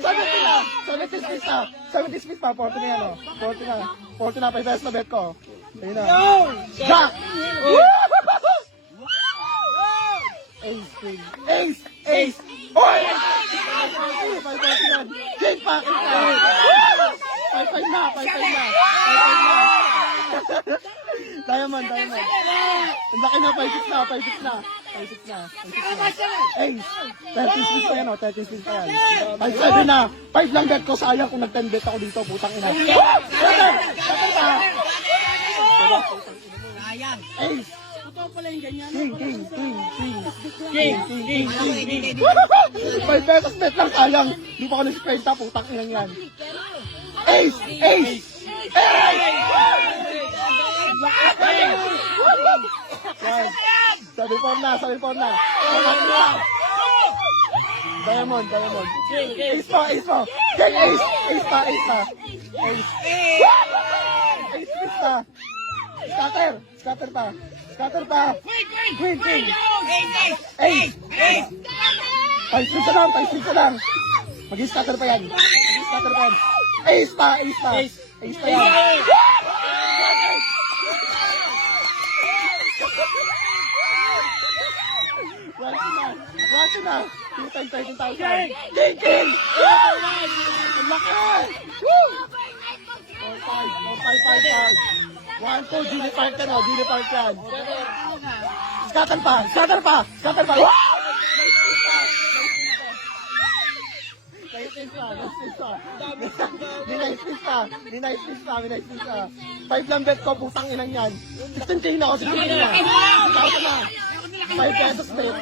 70 spins na. 70 spins pa. 40 na yan, o. 40 na. 40 na. 5 pesos na bet ko. Ayun na. Jack! Ace, king. Ace! Ace! Oy! 5 pesos yan. King pa! King pa! 5 na. 5 na. Diamond. Ang laki na. 5-6 na. 5-6 na. 5-6 na. Ace! 30 spins pa yan, o. 30 spins pa yan. 5-7 na. 5 lang bet ko. Sayang kung nag-10 bet ako dito. Putang ina. Sayang. Ace! Totoo pala yung ganyan. King. 5 pesos bet lang, sayang. Di pa ako nag-spenta, putang ina yan. Ace! Yan. Sabi po na. Diamond. Ace pa. King, ace pa. Ace pa. Scatter pa. Queen. Ace. 5 spins na lang. Mag-scatter pa yan. Ace pa yan. Wala na. 13,000. King! Ang laki! Woo! 4-5. 1-2, Gini Park yan. Scatter pa. Nice pa. 5 lang bet ko, putang inang yan. 16K na ako, 5 pesos bet.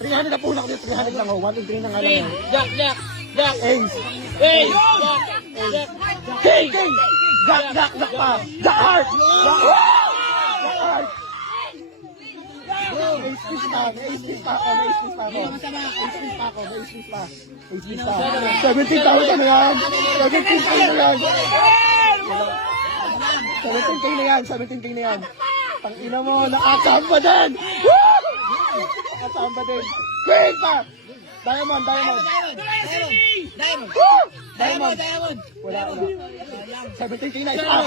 300 na po lang dito, 300 lang ako. 1 and 3 na nga lang. Jack. Ace. King. Jack pa. Jack heart. Ace piece pa ako. 17,000 na yan. 17K na yan. Tangina mo, nakakamba din. Queen pa. Diamond. Wala. 17K na. Isa.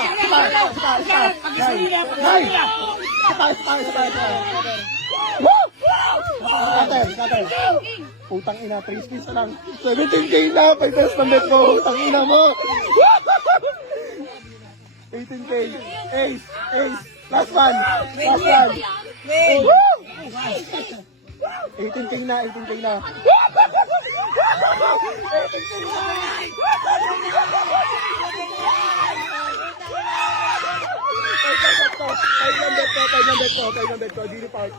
Scatter. Putang ina, 3 spins na lang. 17K na, 5 pesos na bet mo. Putang ina mo. 18K. Ace. Last one. 18K na. 18K na. Five lang bet ko, Gini Park.